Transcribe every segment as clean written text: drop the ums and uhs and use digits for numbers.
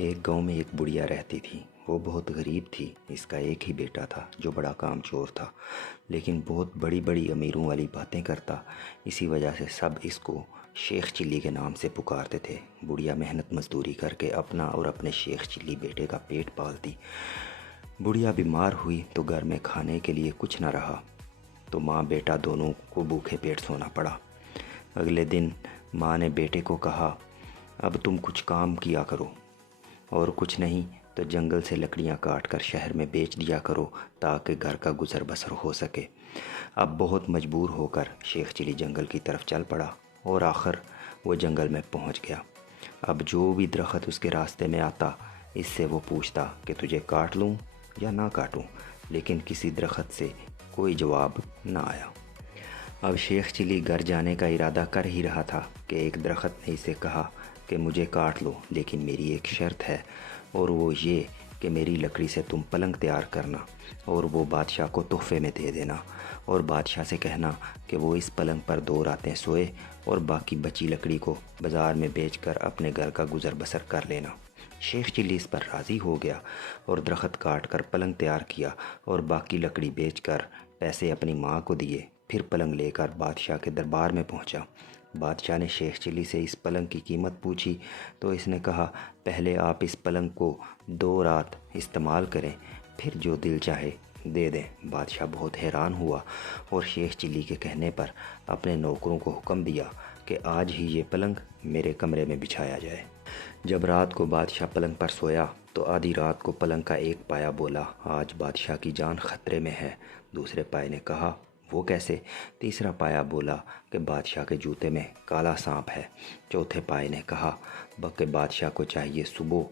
ایک گاؤں میں ایک بڑھیا رہتی تھی۔ وہ بہت غریب تھی۔ اس کا ایک ہی بیٹا تھا جو بڑا کام چور تھا، لیکن بہت بڑی بڑی امیروں والی باتیں کرتا۔ اسی وجہ سے سب اس کو شیخ چلی کے نام سے پکارتے تھے۔ بڑھیا محنت مزدوری کر کے اپنا اور اپنے شیخ چلی بیٹے کا پیٹ پالتی۔ بڑھیا بیمار ہوئی تو گھر میں کھانے کے لیے کچھ نہ رہا، تو ماں بیٹا دونوں کو بھوکے پیٹ سونا پڑا۔ اگلے دن ماں نے بیٹے کو کہا، اب تم کچھ کام کیا کرو، اور کچھ نہیں تو جنگل سے لکڑیاں کاٹ کر شہر میں بیچ دیا کرو تاکہ گھر کا گزر بسر ہو سکے۔ اب بہت مجبور ہو کر شیخ چلی جنگل کی طرف چل پڑا اور آخر وہ جنگل میں پہنچ گیا۔ اب جو بھی درخت اس کے راستے میں آتا، اس سے وہ پوچھتا کہ تجھے کاٹ لوں یا نہ کاٹوں، لیکن کسی درخت سے کوئی جواب نہ آیا۔ اب شیخ چلی گھر جانے کا ارادہ کر ہی رہا تھا کہ ایک درخت نے اسے کہا کہ مجھے کاٹ لو، لیکن میری ایک شرط ہے، اور وہ یہ کہ میری لکڑی سے تم پلنگ تیار کرنا اور وہ بادشاہ کو تحفے میں دے دینا، اور بادشاہ سے کہنا کہ وہ اس پلنگ پر 2 راتیں سوئے اور باقی بچی لکڑی کو بازار میں بیچ کر اپنے گھر کا گزر بسر کر لینا۔ شیخ چلی اس پر راضی ہو گیا اور درخت کاٹ کر پلنگ تیار کیا اور باقی لکڑی بیچ کر پیسے اپنی ماں کو دیے، پھر پلنگ لے کر بادشاہ کے دربار میں پہنچا۔ بادشاہ نے شیخ چلی سے اس پلنگ کی قیمت پوچھی تو اس نے کہا، پہلے آپ اس پلنگ کو 2 رات استعمال کریں، پھر جو دل چاہے دے دیں۔ بادشاہ بہت حیران ہوا اور شیخ چلی کے کہنے پر اپنے نوکروں کو حکم دیا کہ آج ہی یہ پلنگ میرے کمرے میں بچھایا جائے۔ جب رات کو بادشاہ پلنگ پر سویا تو آدھی رات کو پلنگ کا ایک پایا بولا، آج بادشاہ کی جان خطرے میں ہے۔ دوسرے پائے نے کہا، وہ کیسے؟ تیسرا پایا بولا کہ بادشاہ کے جوتے میں کالا سانپ ہے۔ چوتھے پائے نے کہا کہ بادشاہ کو چاہیے صبح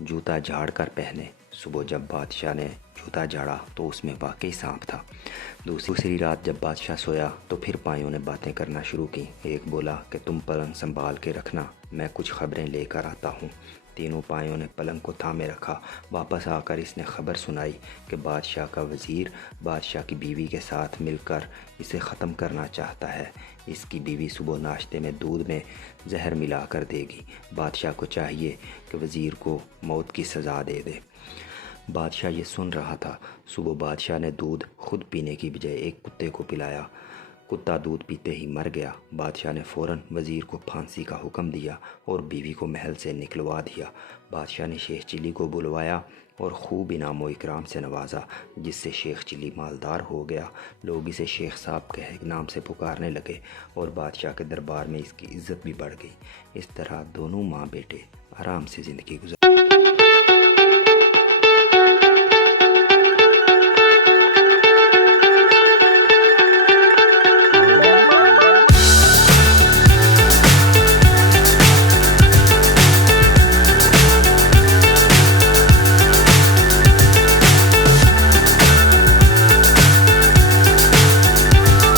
جوتا جھاڑ کر پہنے۔ صبح جب بادشاہ نے جوتا جھاڑا تو اس میں واقعی سانپ تھا۔ دوسری رات جب بادشاہ سویا تو پھر پایوں نے باتیں کرنا شروع کی۔ ایک بولا کہ تم پلنگ سنبھال کے رکھنا، میں کچھ خبریں لے کر آتا ہوں۔ تینوں پایوں نے پلنگ کو تھامے رکھا۔ واپس آ کر اس نے خبر سنائی کہ بادشاہ کا وزیر بادشاہ کی بیوی کے ساتھ مل کر اسے ختم کرنا چاہتا ہے۔ اس کی بیوی صبح ناشتے میں دودھ میں زہر ملا کر دے گی۔ بادشاہ کو چاہیے کہ وزیر کو موت کی سزا دے دے۔ بادشاہ یہ سن رہا تھا۔ صبح بادشاہ نے دودھ خود پینے کی بجائے ایک کتے کو پلایا۔ کتا دودھ پیتے ہی مر گیا۔ بادشاہ نے فوراً وزیر کو پھانسی کا حکم دیا اور بیوی کو محل سے نکلوا دیا۔ بادشاہ نے شیخ چلی کو بلوایا اور خوب انعام و اکرام سے نوازا، جس سے شیخ چلی مالدار ہو گیا۔ لوگ اسے شیخ صاحب کے نام سے پکارنے لگے اور بادشاہ کے دربار میں اس کی عزت بھی بڑھ گئی۔ اس طرح دونوں ماں بیٹے آرام سے زندگی گزار